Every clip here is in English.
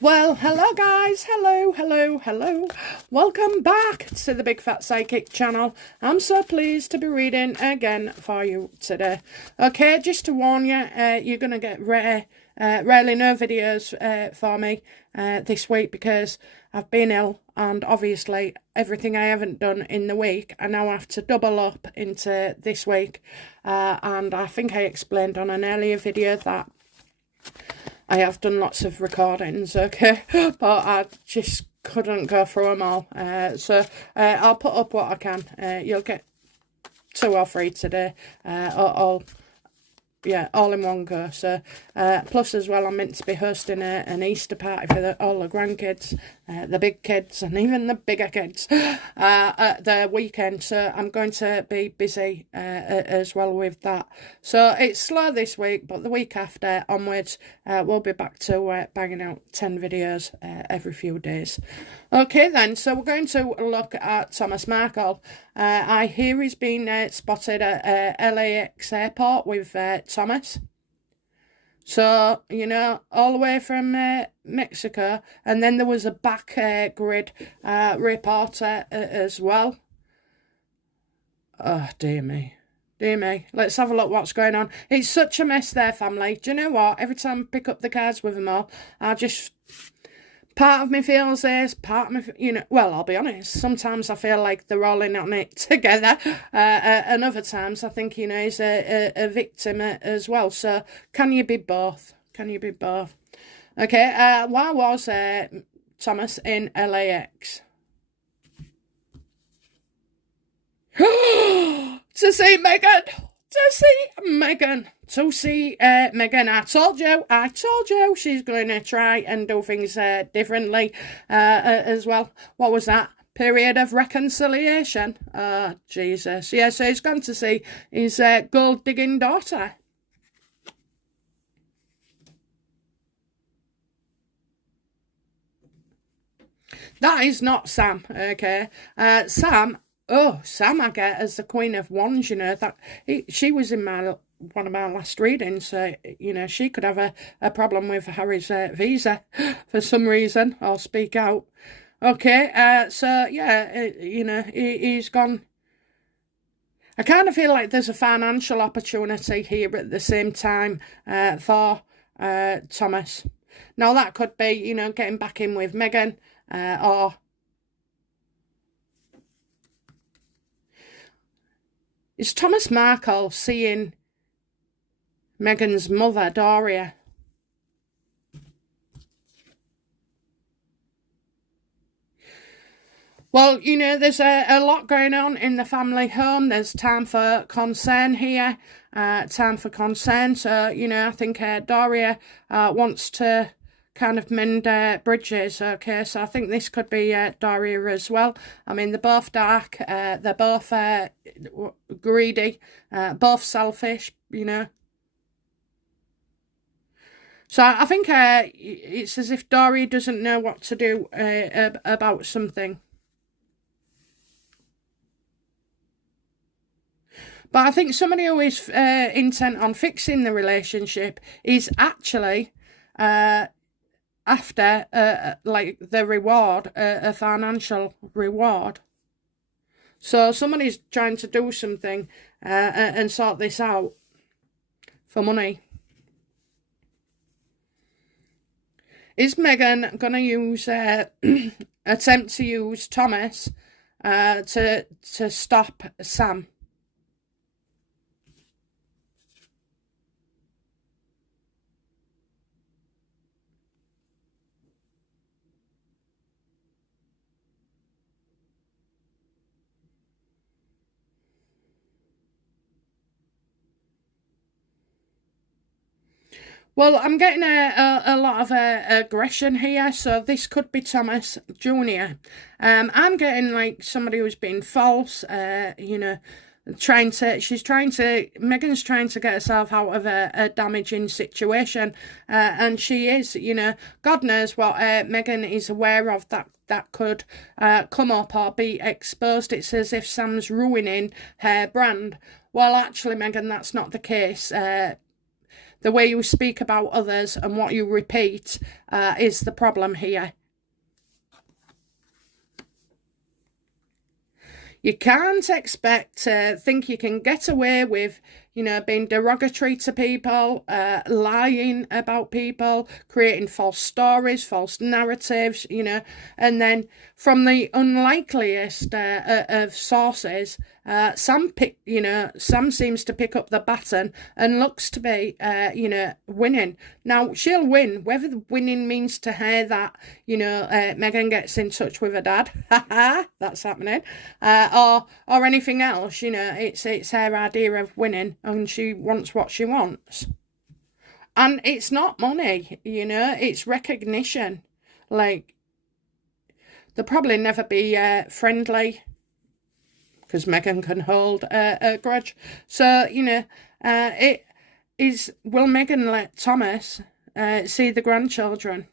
Well, hello guys, hello. Welcome back to the Big Fat Psychic channel. I'm so pleased to be reading again for you today. Okay, just to warn you, you're going to get rarely no videos for me this week because I've been ill, and obviously everything I haven't done in the week I now have to double up into this week, and I think I explained on an earlier video that I have done lots of recordings, okay, but I just couldn't go through them all. So I'll put up what I can. You'll get 2 or 3 today, all in one go. So plus as well, I'm meant to be hosting an Easter party for all the grandkids, the big kids, and even the bigger kids at the weekend. So I'm going to be busy as well with that. So it's slow this week, but the week after onwards, we'll be back to banging out 10 videos every few days. Okay then, so we're going to look at Thomas Markle. I hear he's been spotted at LAX airport with Thomas. So, you know, all the way from Mexico. And then there was a back grid reporter as well. Oh, dear me. Dear me. Let's have a look what's going on. It's such a mess there, family. Do you know what? Every time I pick up the cards with them all, I just... Part of me feels this, part of me, you know, well, I'll be honest, sometimes I feel like they're all in on it together, and other times I think, you know, he's a victim as well. So, can you be both? Can you be both? Okay, why was Thomas in LAX? To see Meghan! To see Meghan. I told you she's going to try and do things differently as well. What was that? Period of reconciliation. Oh, Jesus. Yeah, so he's gone to see his gold-digging daughter. That is not Sam, okay? Sam, I get as the Queen of Wands, you know, she was in one of my last readings, so, you know, she could have a problem with Harry's visa for some reason, or speak out. Okay, so, yeah, you know, he's gone. I kind of feel like there's a financial opportunity here at the same time for Thomas. Now, that could be, you know, getting back in with Meghan, or... Is Thomas Markle seeing Meghan's mother, Doria? Well, you know, there's a lot going on in the family home. There's time for concern here, time for concern. So, you know, I think Doria wants to kind of mend bridges, okay? So I think this could be Doria as well. I mean, they're both dark, they're both greedy, both selfish, you know. So I think it's as if Doria doesn't know what to do about something. But I think somebody who is intent on fixing the relationship is actually... after like the reward, a financial reward. So somebody's trying to do something and sort this out for money. Is Meghan going to use attempt to use Thomas to stop Sam? Well, I'm getting a lot of aggression here, so this could be Thomas Jr. I'm getting like somebody who's been false, you know, Meghan's trying to get herself out of a damaging situation, and she is, you know, God knows what Meghan is aware of that could come up or be exposed. It's as if Sam's ruining her brand. Well, actually, Meghan, that's not the case. The way you speak about others and what you repeat is the problem here. You can't expect to think you can get away with, being derogatory to people, lying about people, creating false stories, false narratives, and then from the unlikeliest of sources, Sam seems to pick up the baton and looks to be, winning. Now, she'll win, whether the winning means to her that, Meghan gets in touch with her dad, that's happening, or anything else, it's her idea of winning, and she wants what she wants. And it's not money, it's recognition. Like, they'll probably never be friendly, because Meghan can hold a grudge. So, it is, will Meghan let Thomas see the grandchildren?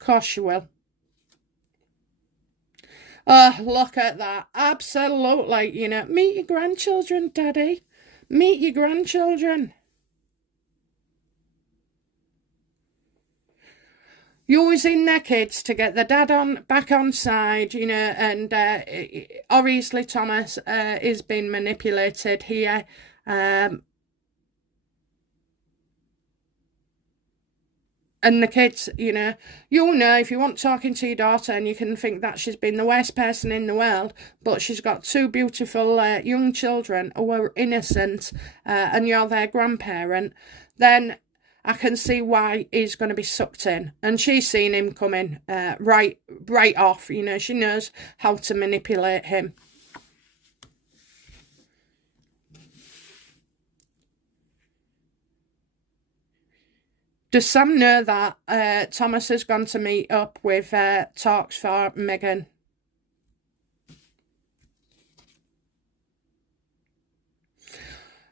Of course she will. Oh, look at that. Absolutely, meet your grandchildren, Daddy. Meet your grandchildren. Using their kids to get the dad back on side, and obviously Thomas is being manipulated here. And the kids, if you want talking to your daughter and you can think that she's been the worst person in the world, but she's got two beautiful young children who are innocent, and you're their grandparent, then I can see why he's going to be sucked in. And she's seen him coming right off. She knows how to manipulate him. Does Sam know that Thomas has gone to meet up with talks for Meghan?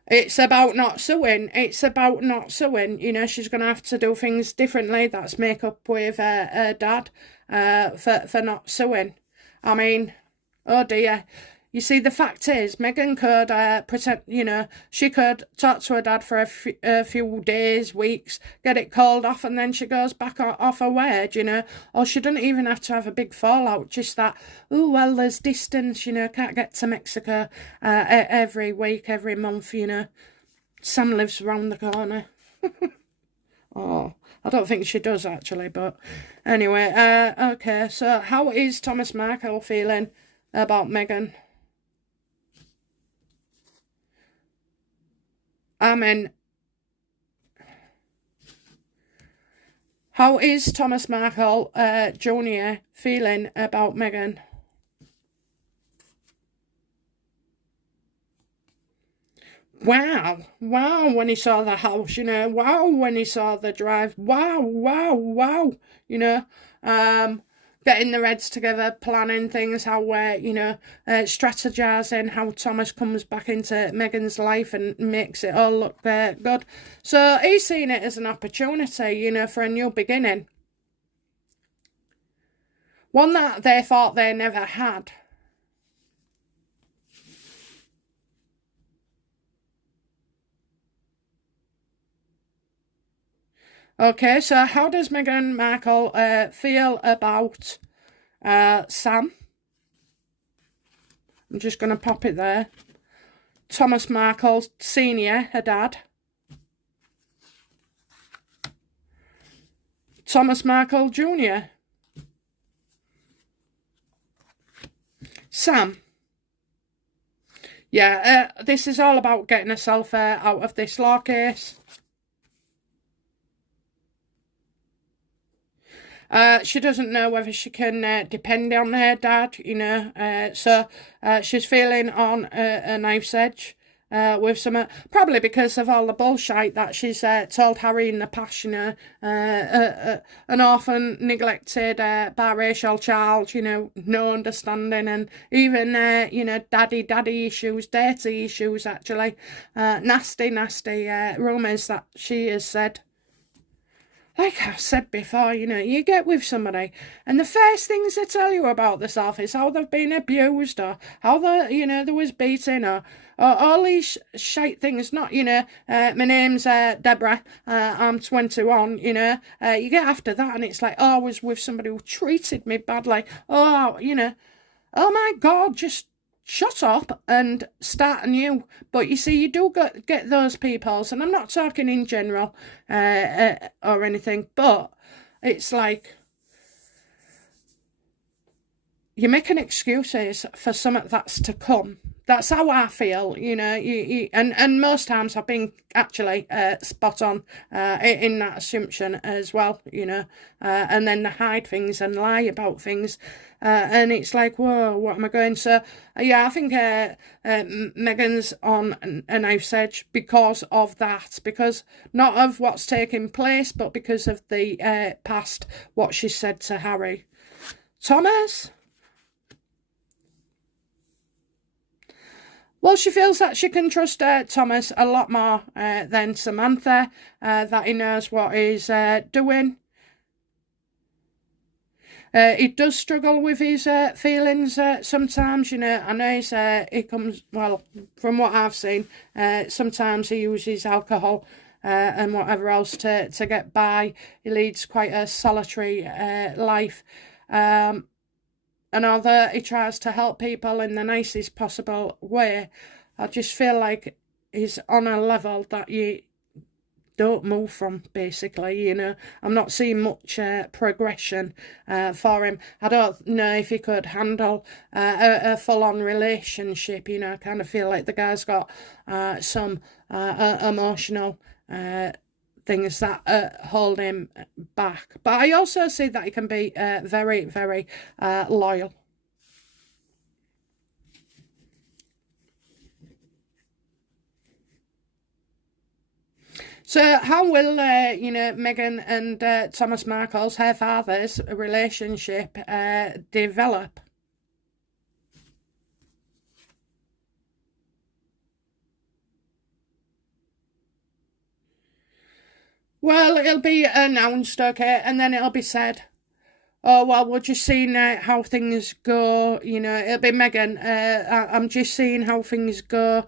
It's about not suing. She's going to have to do things differently. That's make up with her dad for not suing. I mean, oh dear. You see, the fact is, Meghan could pretend, she could talk to her dad for a few days, weeks, get it called off, and then she goes back off her word, Or she doesn't even have to have a big fallout, just that, oh, well, there's distance, can't get to Mexico every week, every month, Sam lives round the corner. Oh, I don't think she does, actually, but anyway, okay, so how is Thomas Markle feeling about Meghan? I mean, how is Thomas Markle Jr. feeling about Meghan? Wow, when he saw the house, wow, when he saw the drive, wow, getting their heads together, planning things, how strategizing how Thomas comes back into Meghan's life and makes it all look good. So he's seen it as an opportunity, for a new beginning. One that they thought they never had. Okay, so how does Meghan Markle feel about Sam? I'm just going to pop it there. Thomas Markle Sr., her dad. Thomas Markle Jr. Sam. Yeah, this is all about getting herself out of this law case. She doesn't know whether she can depend on her dad, so she's feeling on a knife's edge with some, probably because of all the bullshit that she's told Harry in the past, an orphan, neglected, biracial child, no understanding, and even, daddy issues, dirty issues, actually, nasty rumours that she has said. Like I've said before, you get with somebody and the first things they tell you about themselves is how they've been abused or how there was beating or all these shite things, not, you know, my name's Deborah, I'm 21, you know, you get after that and it's like, oh, I was with somebody who treated me badly, oh, you know, oh my God, just shut up and start anew. But you see, you do get those peoples, and I'm not talking in general or anything, but it's like you're making excuses for something that's to come. That's how I feel, you know. And most times I've been actually spot on in that assumption as well, you know. And then they hide things and lie about things, and it's like, whoa, what am I going? So yeah, I think Meghan's on a knife's edge because of that, because not of what's taking place, but because of the past, what she said to Harry. Thomas. Well, she feels that she can trust Thomas a lot more than Samantha, that he knows what he's doing. He does struggle with his feelings sometimes, you know. I know he comes, well, from what I've seen, sometimes he uses alcohol and whatever else to get by. He leads quite a solitary life. And although he tries to help people in the nicest possible way, I just feel like he's on a level that you don't move from, basically, you know. I'm not seeing much progression for him. I don't know if he could handle a full-on relationship, you know. I kind of feel like the guy's got some emotional things that hold him back. But I also see that he can be very, very loyal. So how will, you know, Meghan and Thomas Markle's, her father's relationship develop? Well, it'll be announced, okay, and then it'll be said, oh, well, we're just seeing how things go, you know. It'll be Meghan, I'm just seeing how things go,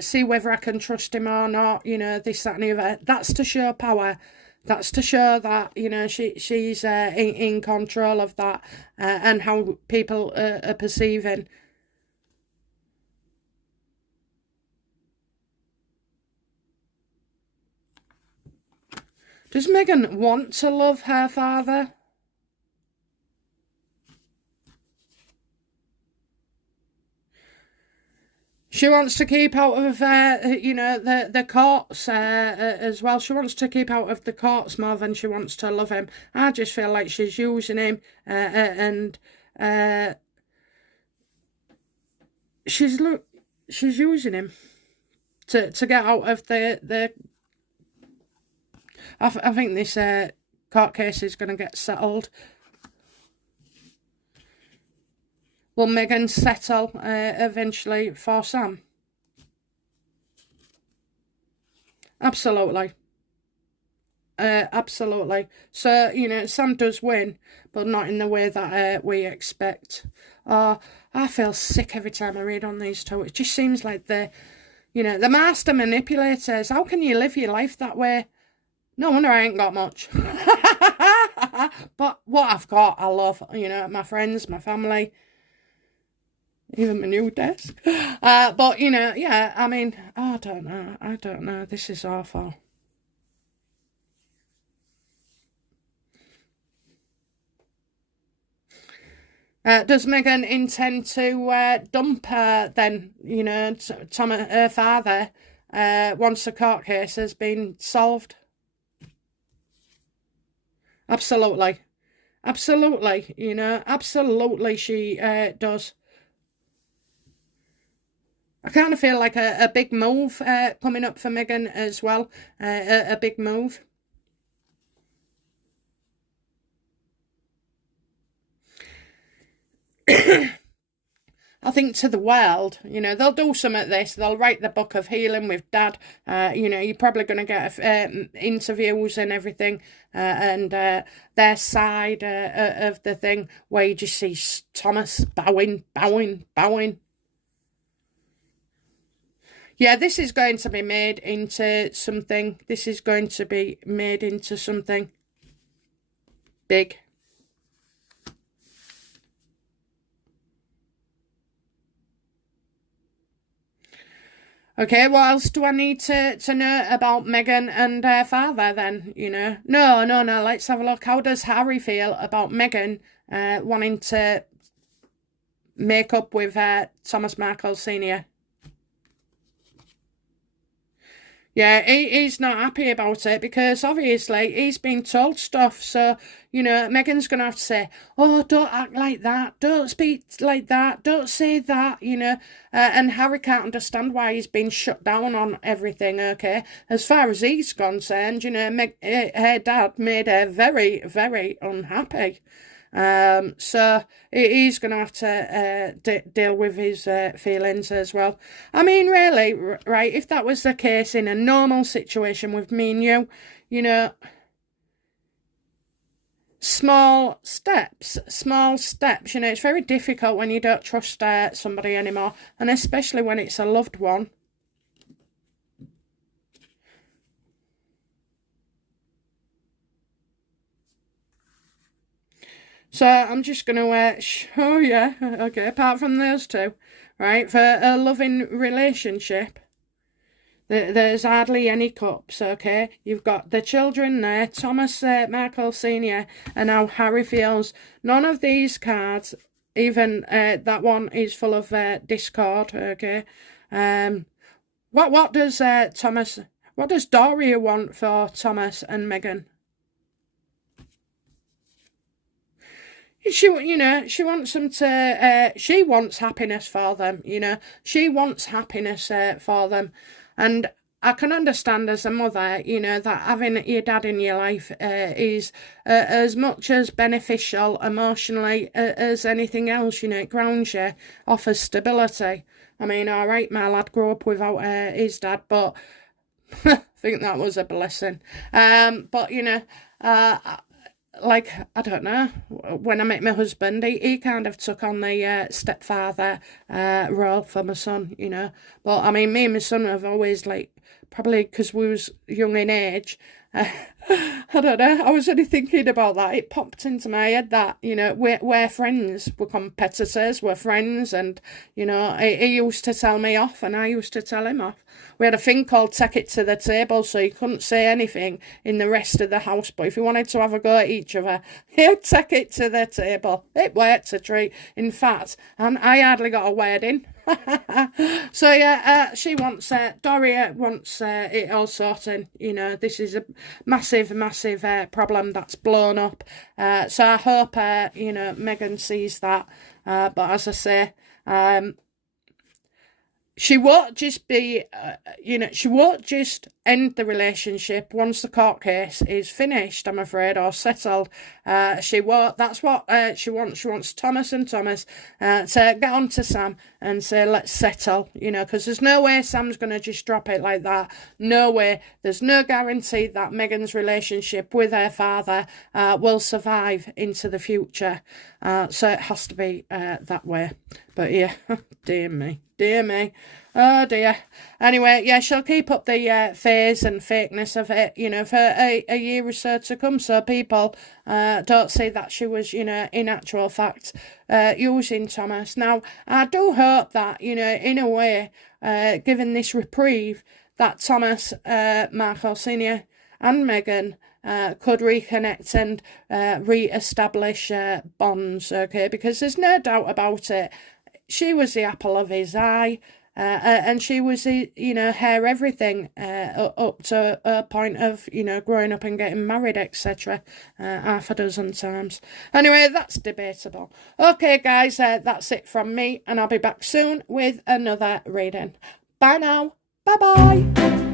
see whether I can trust him or not, you know, this, that and the other. That's to show power. That's to show that, you know, she's in control of that and how people are perceiving. Does Meghan want to love her father? She wants to keep out of, you know, the courts as well. She wants to keep out of the courts more than she wants to love him. I just feel like she's using him and she's using him to get out of the I think this court case is going to get settled. Will Meghan settle eventually for Sam? Absolutely. Absolutely. So, you know, Sam does win, but not in the way that we expect. I feel sick every time I read on these two. It just seems like the master manipulators. How can you live your life that way? No wonder I ain't got much. But what I've got, I love. You know, my friends, my family, even my new desk. But, you know, yeah, I mean, I don't know. This is awful. Does Meghan intend to dump her then? You know, Tom, her father, once the court case has been solved? Absolutely. Absolutely, you know, absolutely she does. I kind of feel like a big move coming up for Meghan as well. A big move. I think to the world, you know, they'll do some of this. They'll write the book of healing with Dad. You know, you're probably going to get interviews and everything, and their side of the thing where you just see Thomas bowing. Yeah, this is going to be made into something. This is going to be made into something big. Okay, what else do I need to know about Meghan and her father then, you know? No, let's have a look. How does Harry feel about Meghan wanting to make up with Thomas Markle Sr.? Yeah, he's not happy about it because obviously he's been told stuff. So, you know, Meghan's going to have to say, oh, don't act like that. Don't speak like that. Don't say that, you know. And Harry can't understand why he's been shut down on everything, okay? As far as he's concerned, you know, her dad made her very, very unhappy. So he's going to have to deal with his feelings as well. I mean, really, right, if that was the case in a normal situation with me and you know, small steps, you know, it's very difficult when you don't trust somebody anymore, and especially when it's a loved one. So I'm just going to show you, okay, apart from those two, right, for a loving relationship, there's hardly any cups, okay? You've got the children there, Thomas Markle Sr., and how Harry feels. None of these cards, even that one, is full of discord, okay? What does Doria want for Thomas and Meghan? She wants them to, she wants happiness for them, you know. She wants happiness for them. And I can understand as a mother, you know, that having your dad in your life is as much as beneficial emotionally as anything else, you know. It grounds you, offers stability. I mean, all right, my lad grew up without his dad, but I think that was a blessing. But, you know, like, I don't know, when I met my husband, he kind of took on the stepfather role for my son, you know. But, I mean, me and my son have always, like, probably because we was young in age, I don't know, I was only thinking about that. It popped into my head that, you know, we're friends, we're competitors, we're friends, and, you know, he used to tell me off and I used to tell him off. We had a thing called take it to the table, so you couldn't say anything in the rest of the house, but if you wanted to have a go at each other, you'd take it to the table. It worked a treat. In fact, and I hardly got a word in. So yeah, Doria wants it all sorting. You know, this is a massive problem that's blown up. So I hope you know, Meghan sees that. But as I say, she won't just be, you know, she won't just end the relationship once the court case is finished, I'm afraid, or settled. She won't. That's what she wants. She wants Thomas and Thomas to get on to Sam and say, let's settle, you know, because there's no way Sam's going to just drop it like that. No way. There's no guarantee that Meghan's relationship with her father will survive into the future. So it has to be that way. But yeah, dear me. Oh dear. Anyway, yeah, she'll keep up the phase and fakeness of it, you know, for a year or so to come, so people don't see that she was, you know, in actual fact using Thomas. Now, I do hope that, you know, in a way, given this reprieve, that Thomas Markle Sr. and Meghan could reconnect and re-establish bonds, okay, because there's no doubt about it. She was the apple of his eye, and she was, you know, her everything up to a point of, you know, growing up and getting married, etc. Half a dozen times. Anyway, that's debatable. Okay, guys, that's it from me, and I'll be back soon with another reading. Bye now. Bye-bye.